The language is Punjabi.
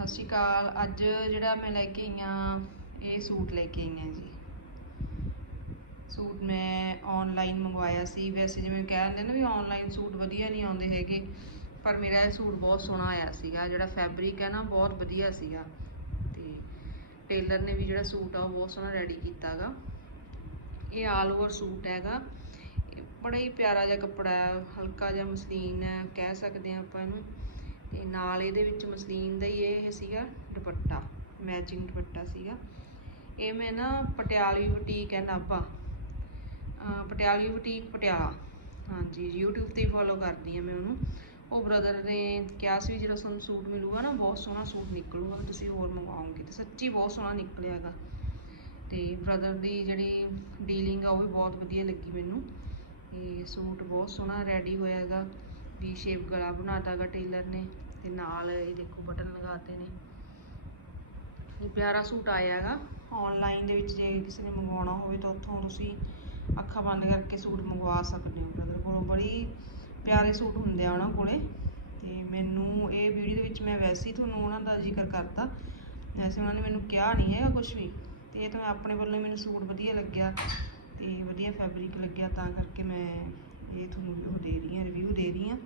ਸਤਿ ਸ਼੍ਰੀ ਅਕਾਲ। ਅੱਜ ਜਿਹੜਾ ਮੈਂ ਲੈ ਕੇ ਆਈ ਹਾਂ ਇਹ ਸੂਟ ਲੈ ਕੇ ਆਈ ਹਾਂ ਜੀ। ਸੂਟ ਮੈਂ ਆਨਲਾਈਨ ਮੰਗਵਾਇਆ ਸੀ। ਵੈਸੇ ਜਿਵੇਂ ਕਹਿੰਦੇ ਨੇ ਵੀ ਆਨਲਾਈਨ ਸੂਟ ਵਧੀਆ ਨਹੀਂ ਆਉਂਦੇ ਹੈਗੇ, ਪਰ ਮੇਰਾ ਇਹ ਸੂਟ ਬਹੁਤ ਸੋਹਣਾ ਆਇਆ ਸੀਗਾ। ਜਿਹੜਾ ਫੈਬਰਿਕ ਹੈ ਨਾ, ਬਹੁਤ ਵਧੀਆ ਸੀਗਾ। ਤੇ ਟੇਲਰ ਨੇ ਵੀ ਜਿਹੜਾ ਸੂਟ ਆ, ਉਹ ਬਹੁਤ ਸੋਹਣਾ ਰੈਡੀ ਕੀਤਾਗਾ। ਇਹ ਆਲ ਓਵਰ ਸੂਟ ਹੈਗਾ। ਬੜਾ ਹੀ ਪਿਆਰਾ ਜਿਹਾ ਕੱਪੜਾ ਹੈ ਹਲਕਾ ਜਿਹਾ ਮਸਲੀਨ ਹੈ, ਕਹਿ ਸਕਦੇ ਹਾਂ ਆਪਾਂ ਇਹਨੂੰ। ਤੇ ਨਾਲ ਇਹਦੇ ਵਿੱਚ ਮਸਲੀਨ ਦਾ ਹੀ ਇਹ ਸੀਗਾ ਦੁਪੱਟਾ ਮੈਚਿੰਗ ਦੁਪੱਟਾ ਸੀਗਾ। ਇਹ ਮੈਂ ਨਾ ਪਟਿਆਲਵੀ ਬੁਟੀਕ ਹੈ ਨਾਭਾ। ਅਹ ਬੁਟੀਕ ਪਟਿਆਲਾ। ਹਾਂਜੀ, YouTube ਤੇ ਫੋਲੋ ਕਰਦੀ ਹਾਂ ਮੈਂ ਉਹਨੂੰ। ਉਹ ਬ੍ਰਦਰ ਨੇ ਕਿਹਾ ਸੀ ਵੀ ਜਦੋਂ ਤੁਹਾਨੂੰ ਸੂਟ ਮਿਲੂਗਾ ਨਾ, ਬਹੁਤ ਸੋਹਣਾ ਸੂਟ ਨਿਕਲੂਗਾ, ਵੀ ਤੁਸੀਂ ਹੋਰ ਮੰਗਵਾਓਗੇ ਤੇ ਸੱਚੀ ਬਹੁਤ ਸੋਹਣਾ ਨਿਕਲਿਆਗਾ। ਤੇ ਬ੍ਰਦਰ ਦੀ ਜਿਹੜੀ ਡੀਲਿੰਗ ਆ ਉਹ ਵੀ ਬਹੁਤ ਵਧੀਆ ਲੱਗੀ ਮੈਨੂੰ। ਇਹ ਸੂਟ ਬਹੁਤ ਸੋਹਣਾ ਰੈਡੀ ਹੋਇਆਗਾ। ਵੀ ਸ਼ੇਪ ਗਲਾ ਬਣਾਤਾਗਾ ਟੇਲਰ ਨੇ ਤੇ ਨਾਲ ਇਹ ਦੇਖੋ ਬਟਨ ਲਗਾਤੇ ਨੇ। ਇਹ ਪਿਆਰਾ ਸੂਟ ਆਇਆਗਾ ਆਨਲਾਈਨ ਦੇ ਵਿੱਚ ਜੇ ਕਿਸੇ ਨੇ ਮੰਗਵਾਉਣਾ ਹੋਵੇ ਤਾਂ ਉੱਥੋਂ ਤੁਸੀਂ ਅੱਖਾਂ ਬੰਦ ਕਰਕੇ ਸੂਟ ਮੰਗਵਾ ਸਕਦੇ ਹੋ ਬ੍ਰਦਰ ਕੋਲੋਂ। ਬੜੀ ਪਿਆਰੇ ਸੂਟ ਹੁੰਦੇ ਆ ਉਹਨਾਂ ਕੋਲੇ। ਤੇ ਮੈਨੂੰ ਇਹ ਵੀਡੀਓ ਦੇ ਵਿੱਚ ਮੈਂ ਵੈਸੇ ਹੀ ਤੁਹਾਨੂੰ ਉਹਨਾਂ ਦਾ ਜ਼ਿਕਰ ਕਰਤਾ। ਵੈਸੇ ਉਹਨਾਂ ਨੇ ਮੈਨੂੰ ਕਿਹਾ ਨਹੀਂ ਹੈਗਾ ਕੁਝ ਵੀ। ਤੇ ਇਹ ਤਾਂ ਮੈਂ ਆਪਣੇ ਵੱਲੋਂ ਮੈਨੂੰ ਸੂਟ ਵਧੀਆ ਲੱਗਿਆ ਤੇ ਵਧੀਆ ਫੈਬਰਿਕ ਲੱਗਿਆ ਤਾਂ ਕਰਕੇ ਮੈਂ ਇਹ ਤੁਹਾਨੂੰ ਉਹ ਦੇ ਰਹੀ ਹਾਂ ਰਿਵਿਊ ਦੇ ਰਹੀ ਹਾਂ